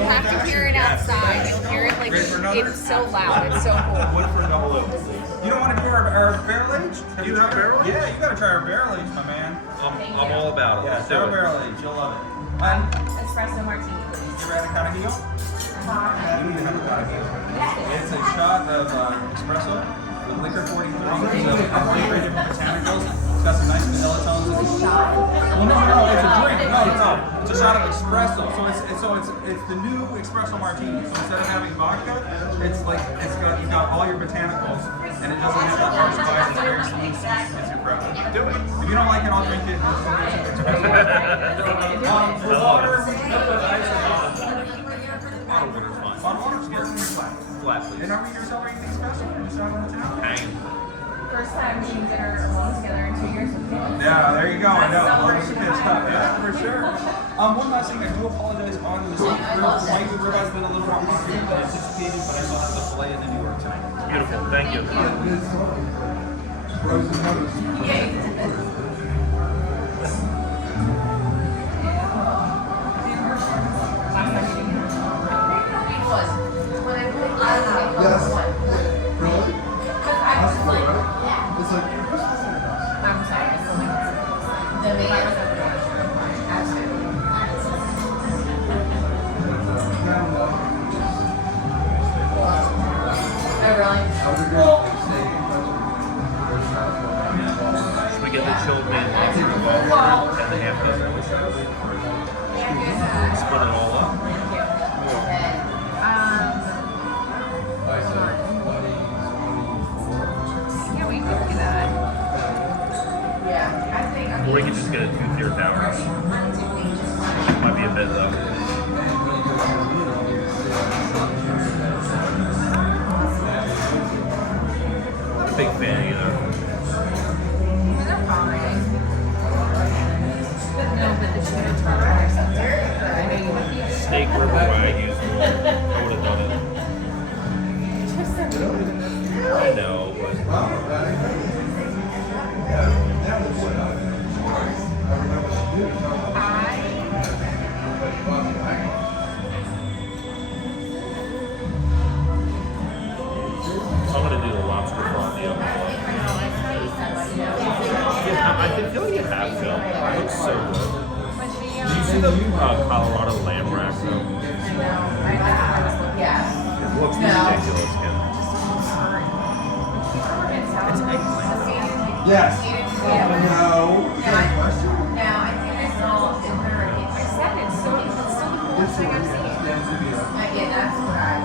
You have to hear it outside. You'll hear it like it's so loud. It's so cool. One for double oak, please. You don't want to do our barrel age? Do you have barrel age? Yeah, you got to try our barrel age, my man. I'm all about it. Yeah, Let's try do our it. barrel age. You'll love it. Espresso martini, please. You ever had a Carajillo? You need to have a Carajillo. It's a shot of espresso with liquor 43. It's 43 different botanicals. It's got some nice vanilla tones. Well, no, it's a drink. No. It's a shot of espresso. So it's the new espresso martini. So instead of having vodka, you've got all your botanicals, and it doesn't have that harsh bite. It's very smooth, sweet. It's incredible. Do it. If you don't like it, I'll drink it. For water, we put ice and Bottled water's fine. bottled water. Get some flat. Flat, please. And are we celebrating anything special? Just out on the town? Hang. First time eating dinner alone together in 2 years with kids. Yeah, there you go. I know. That's Love the celebration kids time. stuff. Yeah, for sure. One last thing, I do apologize on the flight. Ribeyes been a little more complicated than anticipated, but I still have the filet in New York tonight. Beautiful. Thank you. Should we get the chilled mint and the half dozen oysters? Split it all up. Yeah, we could do that. Or we could just get a 2-tier tower. Might be a bit though. Not a big fan either. They're fine. No, but the tuna tartar or something. I know you would use Steak rib Wagyu's more. I would have done it. I know, but I'm gonna do the lobster fondue. I feel like you have to. It looks so good. Did you see the Colorado lamb wrap though? It looks ridiculous, Ken. It's eggplant. Yes. No. No. I think I saw in Hurricane. I said it's still the coolest thing I've seen. Yeah, that's what I